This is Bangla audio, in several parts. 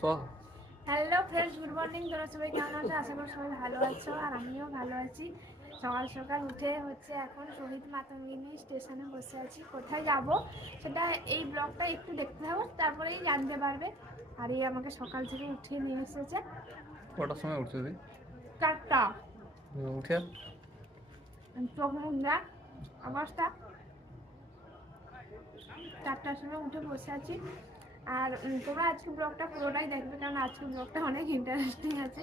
Hello friends, good morning. তোমরা সবাই কেমন আছো? আশা করি সবাই ভালো আছো, আর আমিও ভালো আছি। সকাল সকাল উঠে এখন শহীদ মাতঙ্গিনী স্টেশনে বসে আছি। কোথায় যাব সেটা এই ব্লগটা একটু দেখতে হবে, তারপরেই জানতে পারবে। আর এই আমাকে সকাল থেকে উঠিয়ে নিয়ে এসেছে। কটার সময় উঠছো তুই? 4টা। উঠে চোখ মুখ দেখ অবস্থা। 4টার সময় উঠে বসে আছি। আর তোমরা আজকে ব্লগটা পুরোটাই দেখবে, কারণ আজকে ব্লগটা অনেক ইন্টারেস্টিং আছে।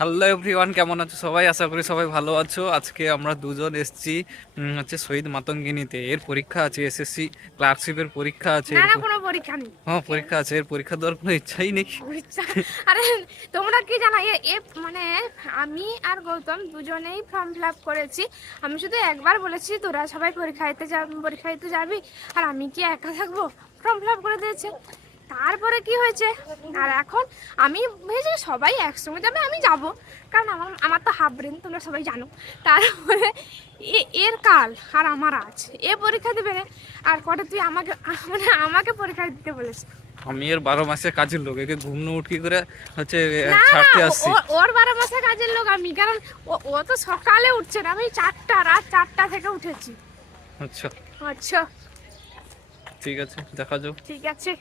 হ্যালো এভরিওয়ান, কেমন আছো সবাই? আশা করি সবাই ভালো আছো। আজকে আমরা দুজন এসেছি হচ্ছে শহীদ মাতঙ্গিনীতে। এর পরীক্ষা আছে, এসএসসি ক্লার্কশিপের পরীক্ষা আছে। না, কোনো পরীক্ষা নেই। হ্যাঁ, পরীক্ষা আছে। এর পরীক্ষা দেওয়ার কোনো ইচ্ছাই নেই। আরে তোমরা কি জানো, মানে আমি আর গৌতম দুজনেই ফর্ম ফিল আপ করেছি। আমি শুধু একবার বলেছি তোরা সবাই পরীক্ষা দিতে যাবি, আর আমি কি একা থাকবো? ফর্ম ফিল আপ করে দিয়েছে। তারপরে কি হয়েছে, আর এখন আমি ভেবেছি সবাই একসঙ্গে যাবে, আমি যাব, কারণ আমার তো হাফ ব্রেন, তোমরা সবাই জানো। তারপরে এর কাল আর আমার আজ এ পরীক্ষা দেবে না, আর কটা তুই আমাকে পরীক্ষা দিতে বলেছ। আমি এর 12 মাসের কাজের লোক, একে ঘুম উঠকি করে হচ্ছে ছাড়তে আসছি। ওর 12 মাসের কাজের লোক আমি, কারণ ও তো সকালে উঠছে না, আমি রাত 4টা থেকে উঠেছি। আচ্ছা আচ্ছা, ঠিক আছে, দেখা যাও। ঠিক আছে,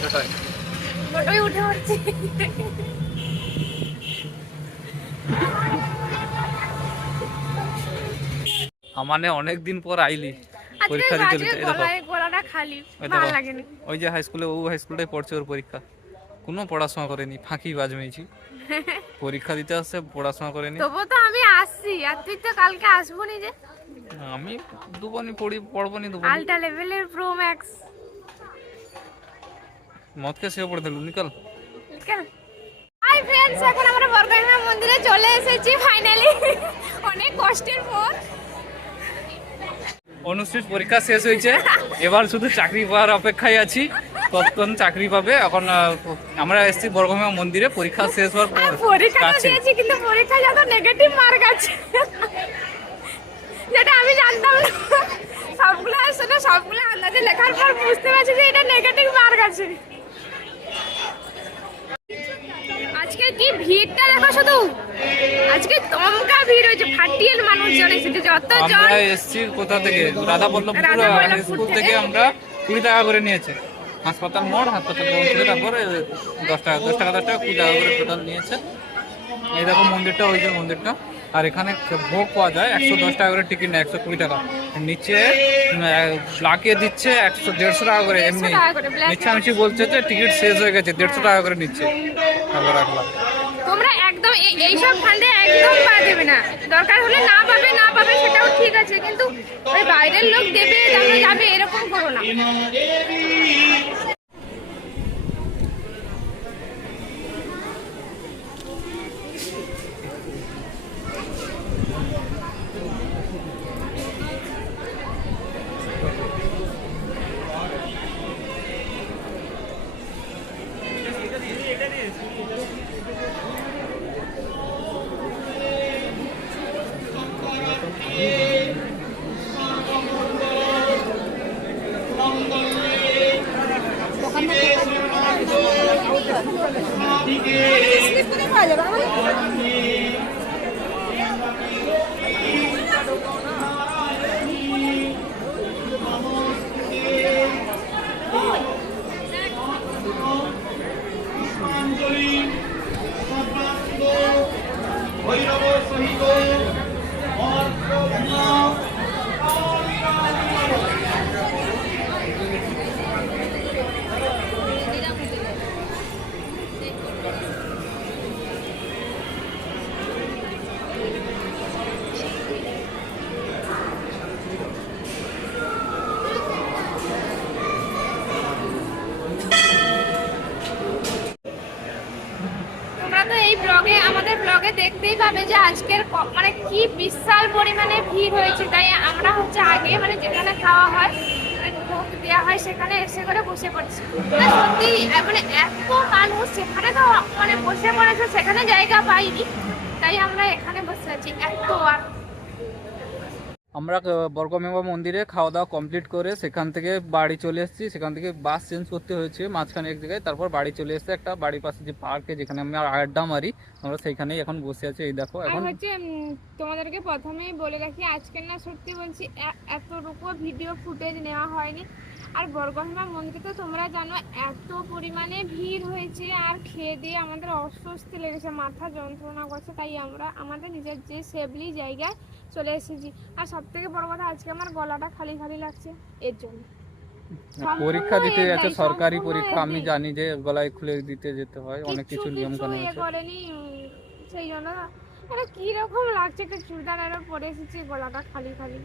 কোথায় ওটাই উঠে পড়ছি। আমানে অনেকদিন পর আইলি পরীক্ষা আজকে দিতে। গলাটা খালি, ভালো লাগেনি। ওই যে হাই স্কুলে, ও হাই স্কুলটাই পড়ছে, ওর পরীক্ষা। কোনো পড়াশোনা করেনি, ফাঁকি বাজ মেয়েছি। পরীক্ষা দিতে আসছে, পড়াশোনা করেনি। তবু তো আমি আসছি, আর তুই তো কালকে আসবো নি যে। আমি দুবানি পড়বো নি দুবানি। আলটা লেভেলের প্রো ম্যাক্স। মদ কে শুয়ে পড়ে দিলু, নিকাল। হাই ফ্রেন্ডস, এখন আমরা বর্গাঙ্গা মন্দিরে চলে এসেছি ফাইনালি, অনেক কষ্টের পর। অনুষ্ঠিত পরীক্ষা শেষ হয়েছে, এবার শুধু চাকরি পাওয়ার অপেক্ষায় আছি। কতক্ষণ চাকরি পাবে এখন। আমরা এসেছি বর্গভীমা মন্দিরে, পরীক্ষা শেষ হওয়ার পর। পরীক্ষা দিয়েছি, কিন্তু পরীক্ষা যত নেগেটিভ মার্ক আছে, যেটা আমি জানতাম না। সবগুলো আন্দাজে লেখার পর বুঝতে পারছি যে এটা নেগেটিভ মার্ক আছে। আজকে কি ভিড়টা দেখো শুধু, আজকে দমকা ভিড় হয়েছে, ফাটিয়েল মানুষজন এসেছে যতজন। আমরা এসেছি কোথা থেকে? রাধাবল্লভপুর হাই স্কুল থেকে আমরা 20 টাকা করে নিয়েছে। হাসপাতাল মোড়, হাসপাতাল থেকে তারপরে 10 টাকা 20 টাকা 20 টাকা করে টোটাল নিয়েছে। এই দেখো মন্দিরটা, ওই যে মন্দিরটা। আর এখানে ভোগ পাওয়া যায়, 110 টাকা করে টিকিট নেয়, 120 টাকা। নিচে ব্লাকে দিচ্ছে 150 টাকা করে। এমনি মিছামিছি বলছে যে টিকিট শেষ হয়ে গেছে, 150 টাকা করে নিচ্ছে। তারপর রাখলাম। তোমরা একদম এইসব ফান্ডে একদম পা দেবে না। দরকার হলে না পাবে সেটাও ঠিক আছে, কিন্তু ওই বাইরের লোক দেবে তাহলে যাবে, এরকম করো না। আমাদের ব্লগে দেখতেই পাবে যে আজকের মানে কি বিশাল পরিমাণে ভিড় হয়েছে। তাই আমরা আগে মানে যেখানে খাওয়া হয়, ভোগ দেওয়া হয়, সেখানে এসে করে বসে পড়ছি। সত্যি মানে এত মানুষ সেখানে তো মানে বসে পড়েছে, সেখানে জায়গা পাইনি, তাই আমরা এখানে বসে আছি। এত আর আমরা বর্গমেবা মন্দিরে খাওয়া দাওয়া কমপ্লিট করে সেখান থেকে বাড়ি চলে এসেছি। সেখান থেকে বাস চেঞ্জ করতে হয়েছে মাঝখানে এক জায়গায়, তারপর বাড়ি চলে এসেছে একটা বাড়ির পাশে যে পার্কে, যেখানে আমরা আড্ডা মারি, আমরা সেইখানেই এখন বসে আছি। এই দেখো আর এখন হচ্ছে তোমাদেরকে প্রথমেই বলে রাখি, আজকে না সত্যি বলছি এতটুকু ভিডিও ফুটেজ নেওয়া হয়নি। আর বর্গভীমা মন্দিরে তো তোমরা জানো এত পরিমাণে ভিড় হয়েছে, আর খেয়ে দিয়ে আমাদের অস্বস্তি লেগেছে, মাথা যন্ত্রণা করছে, তাই আমরা আমাদের নিজের যে সেফলি জায়গায় চলে এসেছি। আর সব থেকে বড় কথা, আজকে আমার গলাটা খালি খালি লাগছে এর জন্য। পরীক্ষা দিতে সম্পূর্ণ যাচ্ছে, এটাই, সরকারি সম্পূর্ণ পরীক্ষা। আমি এটাই। জানি যে গলায় খুলে দিতে যেতে হয়, অনেক কিছু নিয়ম কানুন আছে। করেনি সেই জন্য এটা কি রকম লাগছে, একটা চুড়িদার আরো পরে এসেছি, গলাটা খালি খালি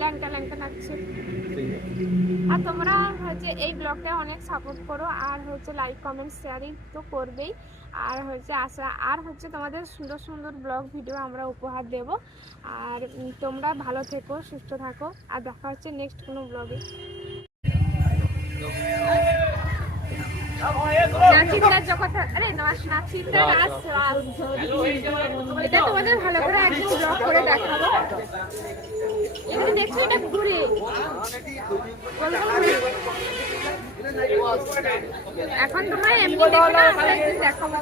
ল্যাংটা ল্যাংটা লাগছে। আর তোমরা হচ্ছে এই ব্লগটা অনেক সাপোর্ট করো, আর হচ্ছে লাইক কমেন্ট শেয়ারিং তো করবেই। আর হচ্ছে আশা আর হচ্ছে তোমাদের সুন্দর সুন্দর ব্লগ ভিডিও আমরা উপহার দেব। আর তোমরা ভালো থেকো, সুস্থ থাকো, আর দেখা হচ্ছে নেক্সট কোনো ব্লগে। এটা তোমাদের ভালো করে একদিন ব্লগ করে দেখাবো। এখানে দেখছো এটা ঘুরে এখন তোমরা এমনি দেখো না, আমরা একদিন দেখাবো।